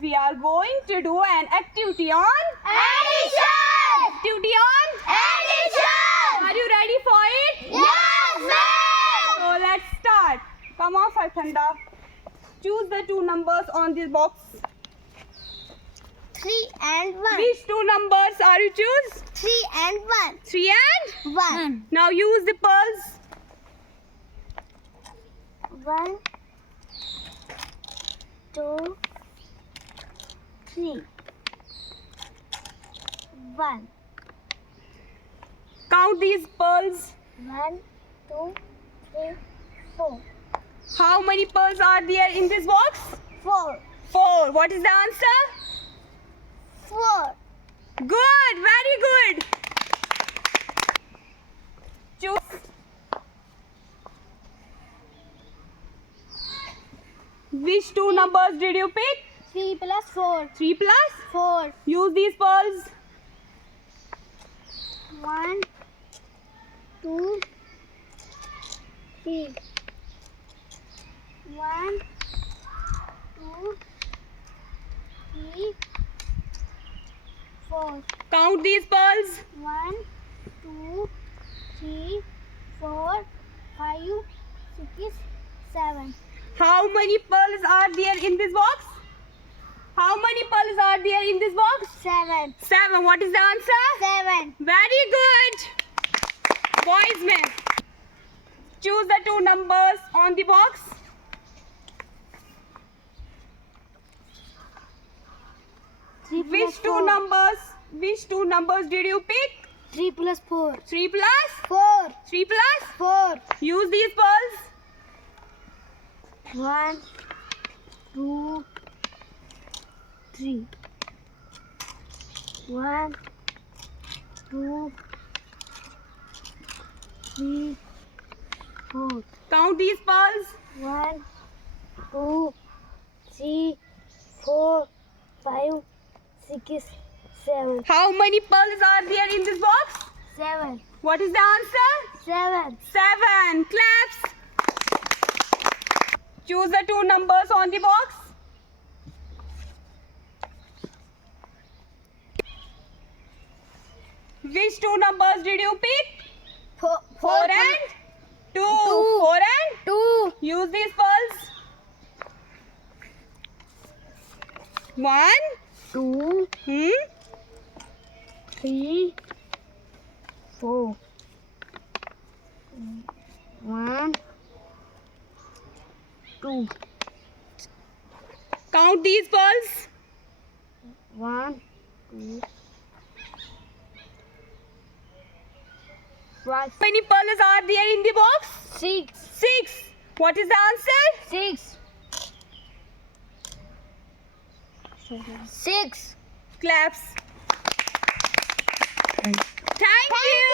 we are going to do an activity on Addition! activity on. Addition! Are you ready for it? Yes, ma'am! So let's start. Come on, Farthanda. Choose the two numbers on this box. 3 and 1. Which two numbers are you choose? 3 and 1. 3 and 1. Now use the pearls. 1, 2, 3. 1. Count these pearls. 1, 2, 3, 4. How many pearls are there in this box? 4. 4. What is the answer? 4. Good. Very good. Choose. Which two numbers did you pick? 3 plus 4. 3 plus? 4. Use these pearls. 1, 2, 3. 1, 2, 3, 4. Count these pearls. 1, 2, 3, 4, 5, 6, 7. How many pearls are there in this box? How many pearls are there in this box? 7. 7. What is the answer? 7. Very good. Boys men. Choose the two numbers on the box. Which two numbers did you pick? 3 plus 4. 3 plus? 4. 3 plus? 4. Use these pearls. 1, 2, 3. 1, 2, 3, 4. Count these pearls. 1, 2, 3, 4, 5, 6, 7. How many pearls are there in this box? 7. What is the answer? 7. 7. Claps. Choose the two numbers on the box. Which two numbers did you pick? 4 and 2. 4 and 2. use these pearls. 1, 2, 3, 4. 1, 2. Count these pearls. 1, 2, 5, How many pearls are there in the box? 6. 6. What is the answer? 6. 6. Claps. Thank you.